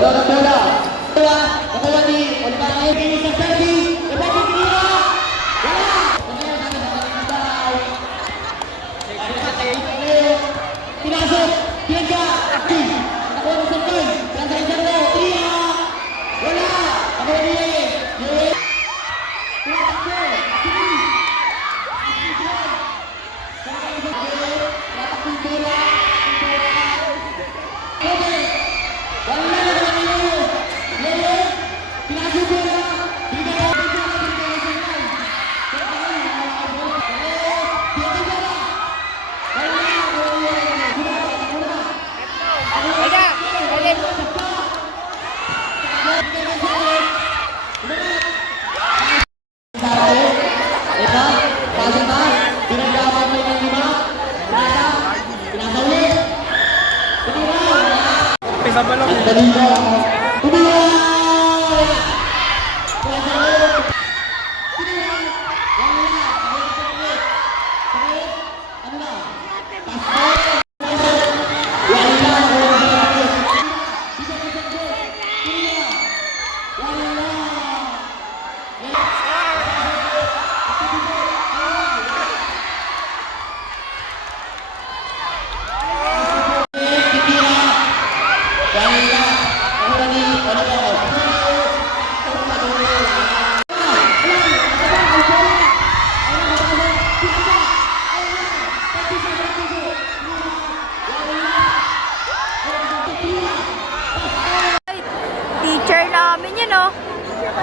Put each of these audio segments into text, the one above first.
Wala na bola. Bola. Nakuha ni Olivares. Sa service. Epekto tinira. Wala. Pinasok. Pinagka. Nakuha ni Sangkay. Pinasok ni Sangkay. Tira. Wala. Nakuha ni Yeye. Yeye. Tumatakbo. Sige. Tumatakbo yung bola. Teacher namin yun, oh.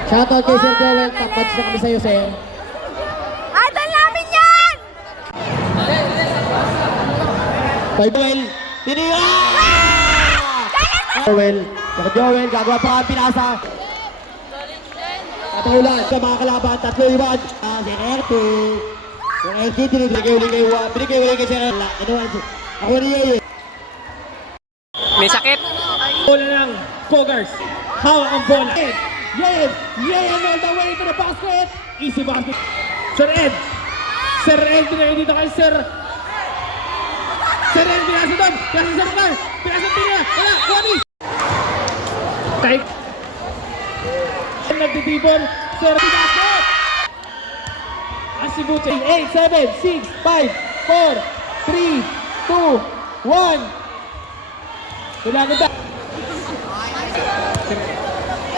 Shoutout kay Sir Joel. Tapad siya kami sa'yo, Sir. Idol namin yan! Kay Joel. Tinira! Joel. Saka Joel. Gagawa pa ang pinasa. Kataulan. Sa mga kalaban. Tatlo iwan. Sir Erto. Sir Erto. Binigay ulit kay Sir Erto. Ako ni Yeye. May sakit. Bola ng Pogers. Hawak ang bola. Yes! Yes! All the way to the basket! Easy basket. Sir Ed! Sir Ed, pinagay dito kay Sir... Sir Ed, pinasa doon! Pinasa sa lugar! Pinasa pinila! Wala! Kwani! Kay... Nagtitipon! Sir Ed, basket! Asibuche! 8, 7, 6, 5, 4, 3, 2, 1! Kailangan ba?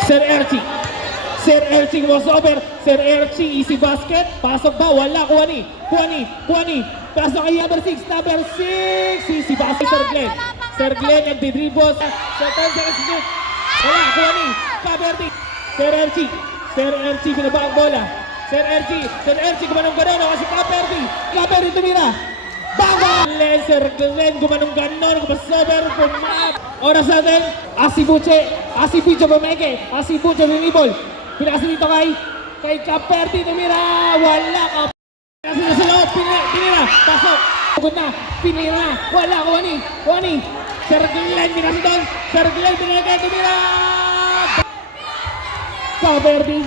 Sir Erchi. Sir Erchi was over. Sir Erchi, easy basket. Pasok ba? Wala. Kuwani. Pasok kay number 6. Number 6. Easy basket. Sir Glenn. Sir Glenn nagdidribble. Sir Tom. Wala. Kuwani. Kaberti. Sir Erchi. Sir Erchi pinaba ang bola. Sir Erchi. Sir Erchi gumanong gano'n. Kasi Kaberti. Kaberti tumira. Baba! Sir Glenn gumanong gano'n. Kumasover. Pumap. Oras natin, Asibuche Bumeke, Asibuche Bumibol. Pinasa dito kay Kaperti, tumira, wala ka. Pinasa na sa loob, pinira, pasok. Pagod na, pinira, wala, Kuwani. Sir Glenn, pinasa doon. Sir Glenn, pinaka, tumira. Kaperti,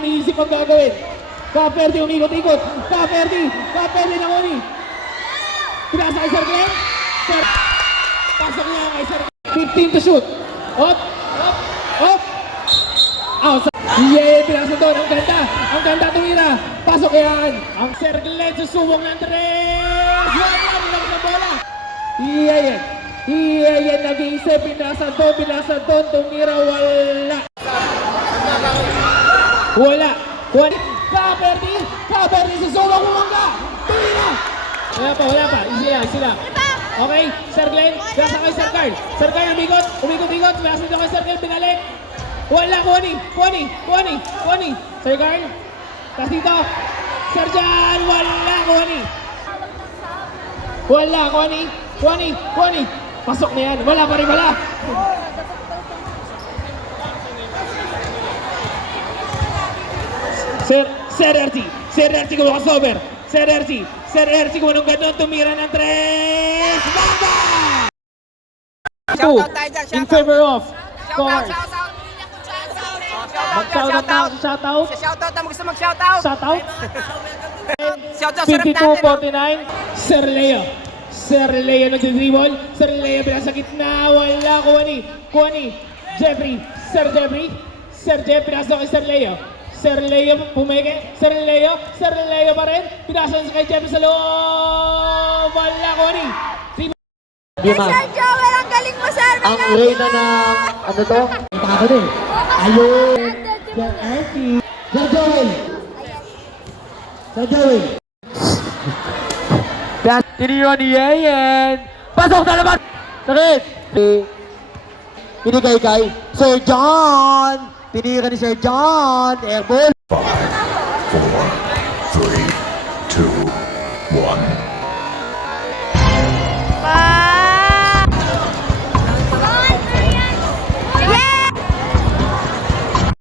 iniisip ang gagawin. Kaperti, umikot-ikot. Kaperti na Kuwani. Pinasa kay Sir Glenn. Pasok niya kay Sir 15 to shoot. Up. Outside. Yeah, pinasa doon. Ang ganda tumira. Pasok yan. Ang Sir Glenn susubong ng tres. Wala ng bola. Yeah, nag-iisip. Pinasa doon. Tumira. Wala. Kaperti susubong umangga. Tumira. Wala pa. Easy lang. Okay, Sir Glenn, gasa kay Sir Carl. Sir Carl, umikot. Gasa dito kay Sir Glenn, binalik. Wala, Kuwani. Sir Carl, tas dito. Sir Jan, wala, Kuwani. Pasok na yan, wala pa rin. Sir Erti, kumakasover. Sir Erci gumanong gano'n, tumira ng tres! Bamba! Shoutout tayo dyan, In favor of Pogers. Shoutout. Shoutout. Shoutout na gusto mag-shoutout. Shoutout. Shoutout sa rep natin. 52-49, Sir Leo. Sir Leo nag-dribble. Sir Leo pinasa gitna. Wala. Kuha ni Jeffrey. Sir Jeffrey. Sir Jeff pinasa kay Sir Leo. Sir Leo pumeke. Sir Leo pa rin. Pinasa kay Jeffrey sa loob. Wala. Kuha ni. Eh, Sir Joel, ang galing mo, Sir. Ang reyna ng, ano to? Kita ako din. Ayun. Sir Erky. Sir Joel. Sir Joel. Tiniwan ni Yeyen. Pasok na naman! Sakit! Pinigay kay Sir John! Tinira ni Sir John! Airball! 5, 4, 3, 2, 1.